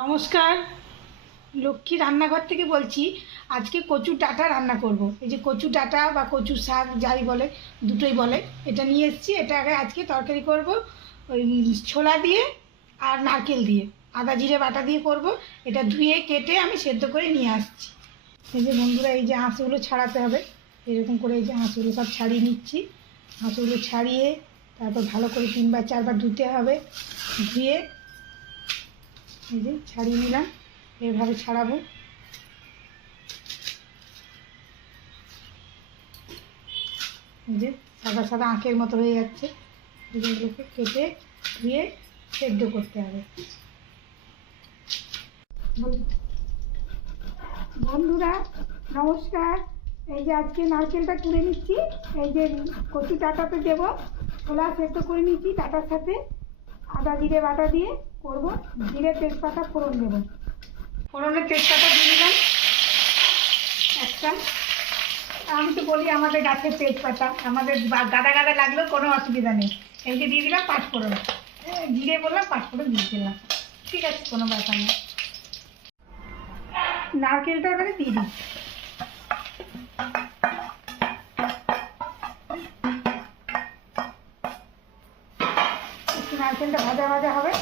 নমস্কার, লক্ষ্মী রান্নাঘর থেকে বলছি। আজকে কচু ডাঁটা রান্না করব। এই যে কচু ডাঁটা বা কচু শাক যাই বলে, দুটোই বলে, এটা নিয়ে এসেছি। এটাকে আজকে তরকারি করব ওই ছোলা দিয়ে আর নারকেল দিয়ে, আদা জিরে বাটা দিয়ে করব। এটা ধুয়ে কেটে আমি সেদ্ধ করে নিয়ে আসছি। এই যে বন্ধুরা, এই যে আঁশগুলো ছাড়াতে হবে। এরকম করে এই যে আঁশগুলো সব ছাড়িয়ে নিচ্ছি। আঁশগুলো ছাড়িয়ে তারপর ভালো করে 3-4 বার ধুতে হবে। ধুয়ে এই যে ছাড়িয়ে নিলাম, এভাবে ছাড়াবো। এই যে সাদা সাদা আঁখের মতো হয়ে যাচ্ছে। এগুলোকে কেটে ধুয়ে সেদ্ধ করতে হবে। বন্ধুরা নমস্কার, এই যে আজকে নারকেলটা তুলে নিচ্ছি। এই যে কচু ডাঁটাতে দেবো, ছোলা সেদ্ধ করে নিচ্ছি। ডাঁটার সাথে আদা জিরে বাটা দিয়ে করব। জিরে তেজপাতা ফোড়ন দেব। ফোড়নের তেজপাতা দিয়ে দিলাম একটা। আমি তো বলি আমাদের গাছের তেজপাতা, আমাদের গাদা গাদা লাগলেও কোনো অসুবিধা নেই। এই যে দিয়ে দিলাম পাঁচফোড়ন, জিরে বললাম পাঁচফোড়ন দিয়ে দিলাম, ঠিক আছে, কোনো ব্যাপার না। নারকেলটা এবারে দিয়ে দিই। একটু নারকেলটা ভাজা ভাজা হবে,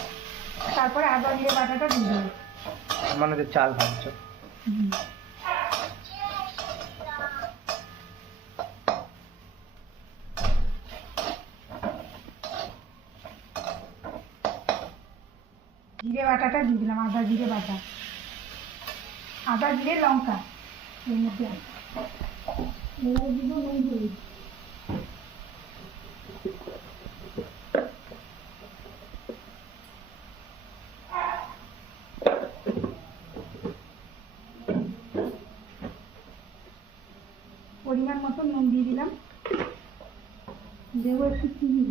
তারপরে আদা জিরে বাটাটা দিয়ে দেবো। মানে চাল ভাজছো? জিরে বাটাটা দিয়ে দিলাম, আদা জিরে বাটা, আদা জিরে লঙ্কা এর মধ্যে দিব নুন হলুদ। পরিমাণ মতো নুন দিয়ে দিলাম। দেবো একটু চিনি।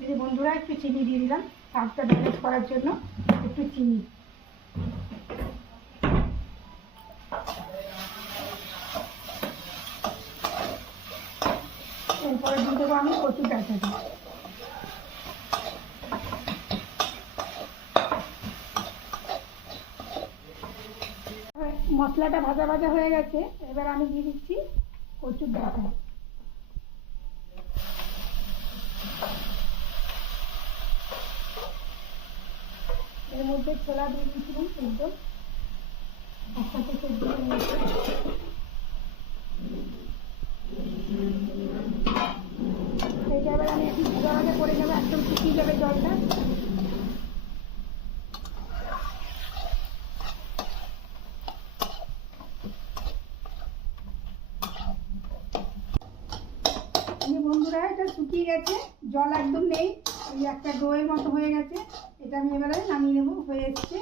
এই যে বন্ধুরা, একটু চিনি দিয়ে দিলাম স্বাদটা ব্যালেন্স করার জন্য, একটু চিনি। এরপরে দিয়ে দেবো আমি কচু ডাঁটাটা। মশলাটা ভাজা ভাজা হয়ে গেছে, এবার আমি দিয়ে দিচ্ছি কচুর ডাঁটা। এর মধ্যে ছোলা দিয়ে দিয়েছিলাম সেদ্ধ, একসাথে সেদ্ধ হয়ে গেছে। সেইটা এবার আমি একটু ভাজা ভাজা করে নেবো, একদম শুকিয়ে যাবে জলটা। বন্ধুরা, এটা শুকিয়ে গেছে, জল একদম নেই, এই একটা ডোয়ের মতো হয়ে গেছে। এটা আমি এবারে নামিয়ে নেবো, হয়ে এসছে।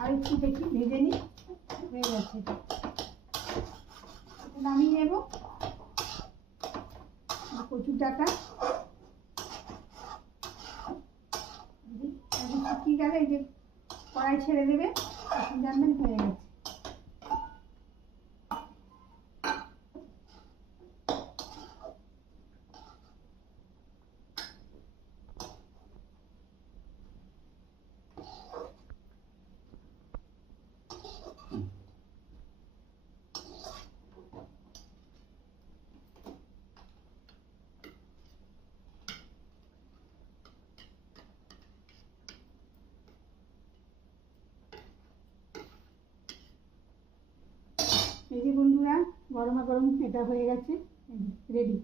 আর একটু দেখি ভেজে নিই, হয়ে গেছে। এটা নামিয়ে নেবো। কচুর ডাঁটা শুকিয়ে গেলে এই যে কড়াই ছেড়ে দেবে, তখন জানবেন হয়ে গেছে। এই যে বন্ধুরা, গরমা গরম এটা হয়ে গেছে, রেডি।